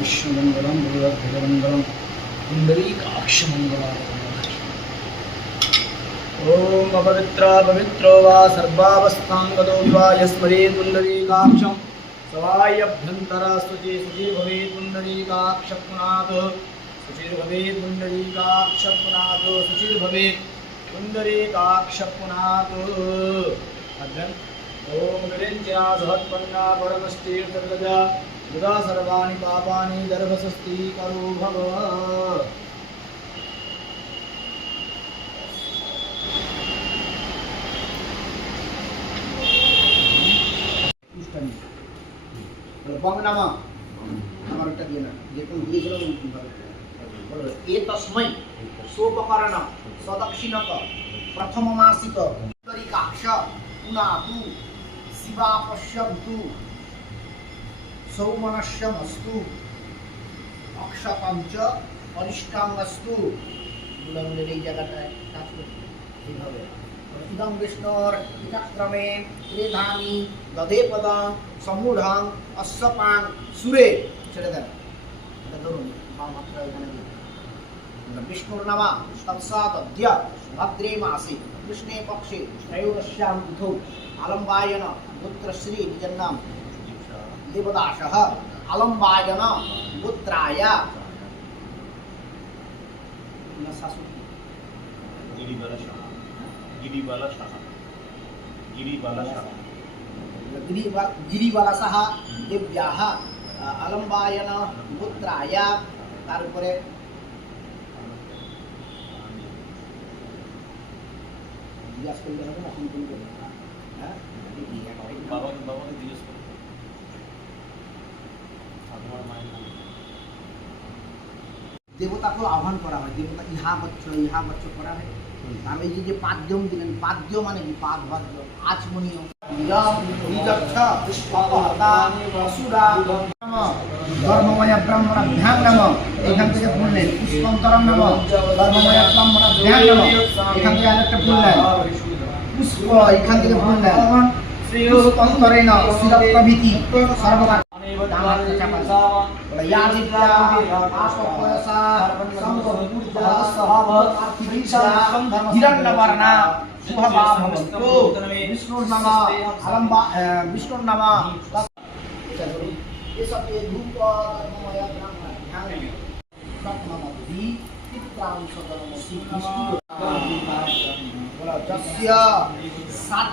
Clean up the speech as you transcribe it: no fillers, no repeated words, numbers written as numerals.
विष्णुमंगलम गुरुर्भगवंगलम पुंडरीकाक्षमंगलाय ओम अपवित्रा पवित्रो वा सर्वावस्थांगतो वा यस्मरेत् पुंडरीकाक्षं सवायभ्यन्तरा स्तुति सुखी भवेत् पुंडरीकाक्षपुनाथ सुचिर भवेत् पुंडरीकाक्षपुनाथ सुचिर भवेत् पुंडरीकाक्षपुनाथ अध्ययन ओम विरिञ्च्या सहत्पन्ना परमस्तीर्थगजा यदा सर्वाणि पापानि दर्भसस्तीकरो भव बंग नामा हमारा टगिए ना ये तो इंग्लिश में बोलो ये तस्मै सोपकरण सदक्षिणक प्रथम मासिक तरिकाक्ष पुनातु शिवा पश्यन्तु सौमनस्यमस्तु अक्षतंच अरिष्टांगस्तु बुलंदेर এই জায়গাটায় কাজ করতে এইভাবে ইদং বিষ্ণুর চক্রমে ত্রিধানি দধে পদং সমূঢ়ং অশ্বপাং সুরে ছেড়ে দেন এটা ধরুন মাত্রা এখানে দিন বিষ্ণুর নামা তৎসাৎ অদ্য ভদ্রে মাসে কৃষ্ণে পক্ষে ত্রয়োদশ্যাম তিথৌ আলম্বায়ন পুত্রশ্রী নিজের নাম देवदासः अलम्बायन पुत्राय गिरिबालासः देव्याः अलम्बायन पुत्राय तारपरे जिज्ञास करले হবে না কোন কোন হ্যাঁ বাবা বাবাকে জিজ্ঞেস দেবতাকে আহ্বান করা হয় দেবতা ইহা বচ্চ করা হয় আর এই যে পাদ্যম দিলেন পাদ্য মানে কি পাদ বাদ্য আচমনীয় ধর্মময় ব্রাহ্মণাভ্যাং নম এখান থেকে বললেন পুষ্পন্তরম নম ধর্মময় ব্রাহ্মণাভ্যাং নম এখান থেকে আরেকটা বললেন পুষ্প এখান থেকে বললেন পুষ্পন্তরেণ শিরপ্রভৃতি সর্বদা हिरण्यवर्णा विष्णुर नाम अलम्बा विष्णुर नाम ये सब ये धूप धर्ममय ब्राह्मण